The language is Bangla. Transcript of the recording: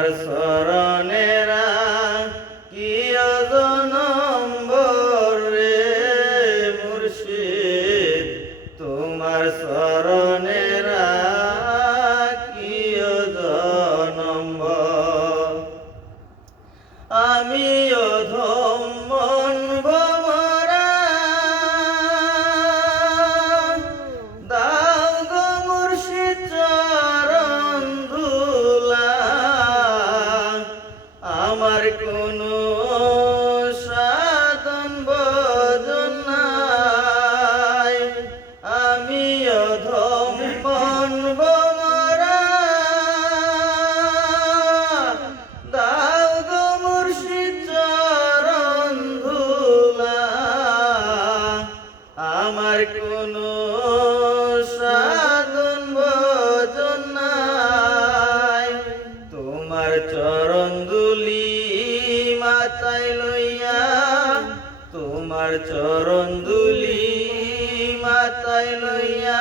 তোমার শরণেরা কি নম্বর রে মুর্শিদ, তোমার শরণেরা কি নম্বর। আমি অধম মন ভমরা, দাও গো মুর্শিদ চরণ ধুলা, আমার কোনো সাধন ভজন নাই। আমি অধম মন ভমরা, দাও গো মুর্শিদ চরণ ধুলা, আমার কোনো সাধন ভজন নাই। তোমার চরণ ধুলি মাথায় লইয়া, তোমার চরণ ধুলি মাথায় লইয়া